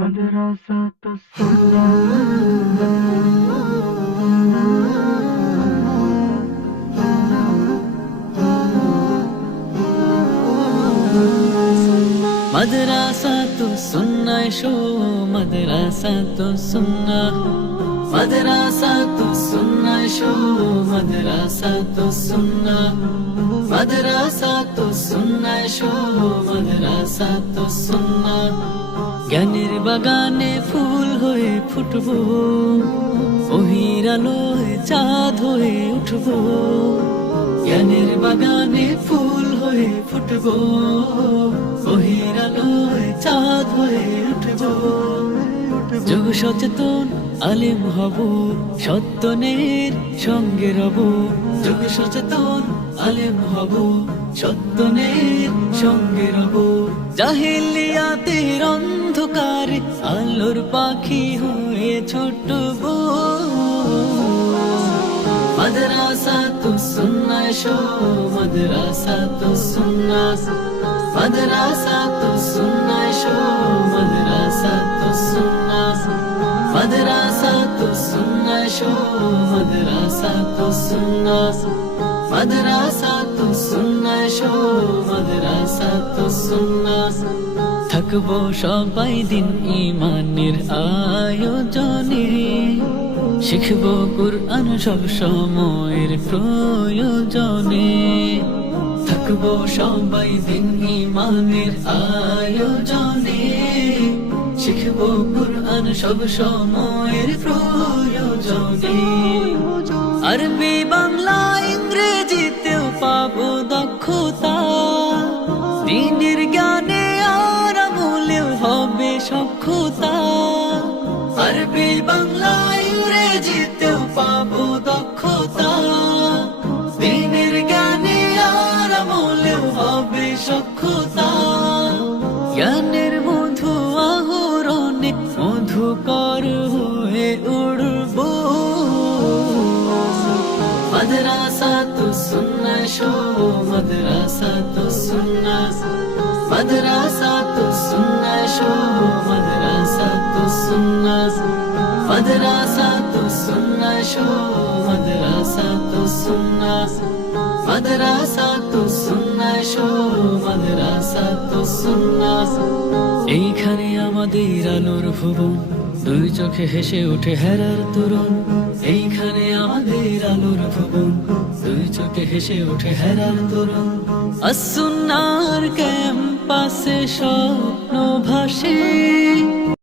मदरसा तो सुन्ना मदरसा तो सुन्ना शो मदरसा तो सुन्ना मदरसा तो सुन्ना शो मदरसा तो सुन्ना मदरसा तो सुन्ना शो मदरसा तो सुन्ना জ্ঞানের বাগানে ফুল হয়ে ফুটবো ওহির আলোয় চাঁদ হয়ে উঠবো জ্ঞানের বাগানে ফুল হয়ে ফুটবো ওহির আলোয় চাঁদ হয়ে উঠবো যুগ সচেতন আলেম হব সত্যনের সঙ্গে রব যুগ সচেতন আলেম হব সত্যনের সঙ্গে রব জাহেলিয়াতের অন্ধকারে আলোর পাখি হয়ে ছুটব मदरसा तो सुन्ना शो मदरसा तो सुन्ना मदरसा तो सुन्ना शो मदरसा तो सुन्ना मदरसा तो सुन्ना शो मदरसा तो सुन्ना मदरसा तो सुन्ना शो मदरसा तो सुन्ना থাকবো সবাই দিন ঈমানের আয়োজনে শিখবো কুরআন সব সময়ের প্রয়োজনে থাকবো সবাই দিন ঈমানের আয়োজনে শিখবো কুরআন সব সময়ের প্রয়োজনে আরবি বাংলা ইংরেজিতেও পাবো দক্ষতা দ্বীনের জ্ঞানে আর আমলেও হবে সক্ষতা আরবি বাংলা ইংরেজিতেও পাবো দক্ষতা দ্বীনের জ্ঞানে আর আমলেও হবে সক্ষতা জ্ঞানের মধু আহরণে মধুকর হয়ে উড়বো मदरसा तो सुन्ना शो मदरसा तो सुन्ना मदरसा तो सुन्ना शो मदरसा तो सुन्ना मदरसा तो सुन्ना शो मदरसा तो सुन्ना मदरसा तो सुन्ना शो मदरसा तो सुन्ना এইখানে আমাদের আলোর ভুবন দুই চোখে হেসে উঠে হেরার তরুণ এইখানে আমাদের আলোর ভুবন দুই চোখে হেসে উঠে হেরার তরুণ আসুন্নার ক্যাম্পাসে স্বপ্ন ভাসে